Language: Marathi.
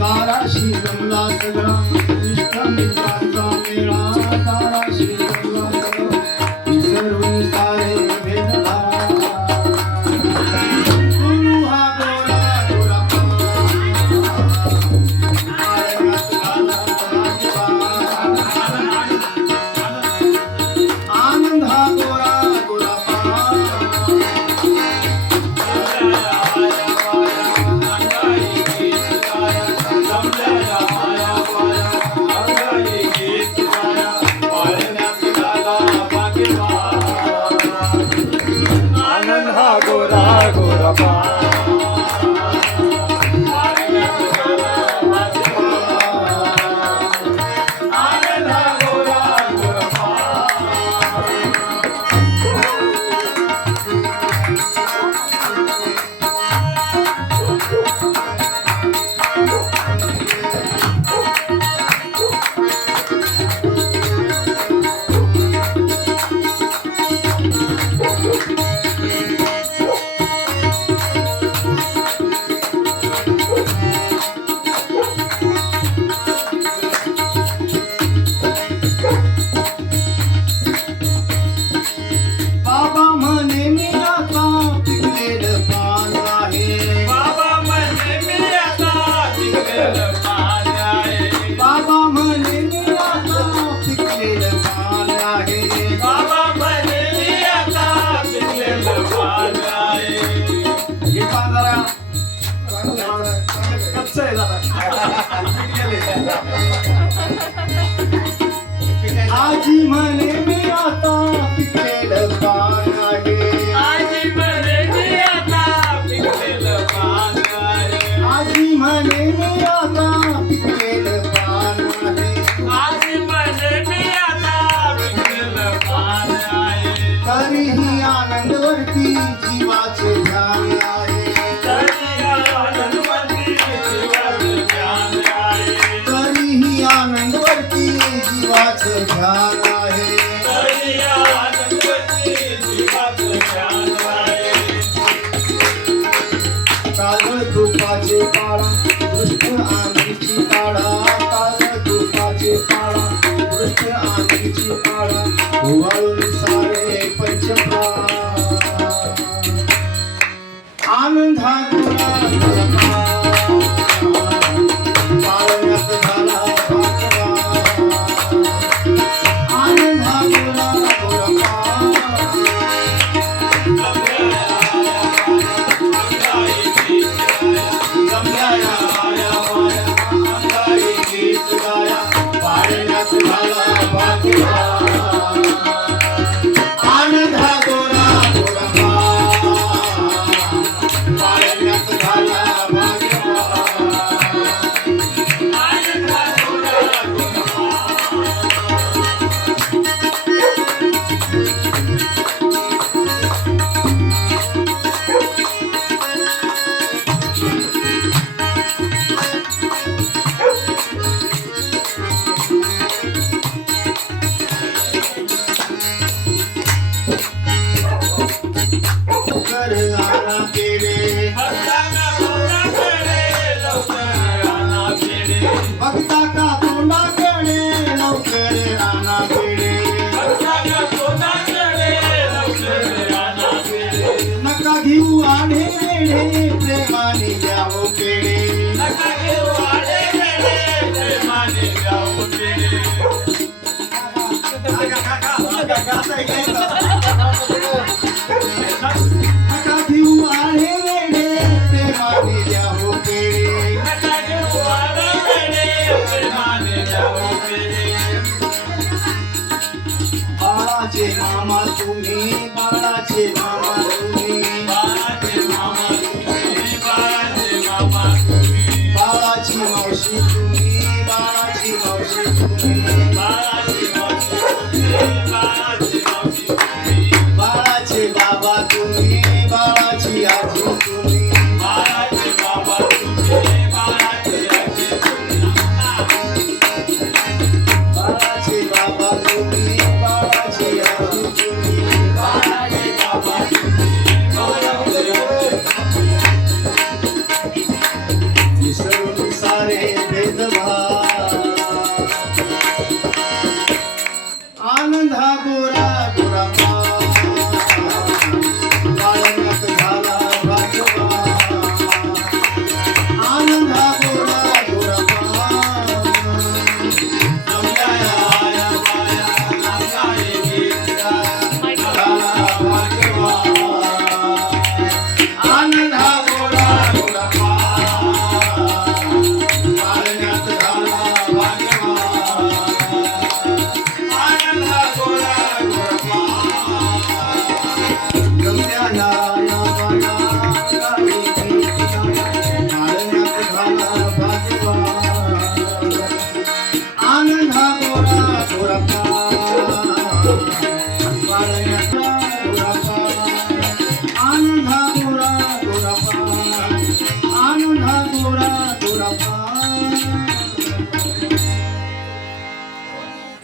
ताराशी जमला सगळा इष्ट मित्रांचा मेळा ताराशी जमला सगळा विसरून सारे भेद गुरु हा गोरा गोरा आनंद हा गोरा गोरा आजी म्हणे मी आता पिकलेलं पान आहे आजी म्हणे मी आता पिकलेलं पान आहे आजी म्हणे मी आता पिकलेलं पान आहे आजी म्हणे मी आता पिकलेलं पान आहे तरीही आनंदवरती जीवाचे ध्यान आहे तरीही आनंदवरती जीवाचं ध्यान आहे काल धुपाचे पाळा दृष्ट आमची पाळा काल धुपाचे पाळा दृष्ट आमची पाळा उवाळून सारे पंचप्राण आनंदा गुणा पाळण्यात झाला आनंदा गुणा भक्ता का तोंडाकडे लवकर आणा पेढे नका घेऊ आढे वेढे प्रेमाने द्यावो पेढे नका घेऊ आढे वेढे प्रेमाने द्यावो पेढे बाळाचे मामा तुम्ही बाळाचे मामा तुम्ही बाळाची मावशी तुम्ही बाळाची मावशी तुम्ही आनंदा गोरा गोरा पाळण्यात झाला भाग्यवान आनंदा गोरा गोरा समजाया बाया नागाई गीता झाला भाग्यवान आनंदा गोरा गोरा पाळण्यात झाला भाग्यवान आनंदा गोरा गोरा गमल्या नारायणा बाया पाळण्यात झाला भाग्यवान आनंदा गोरा गोरा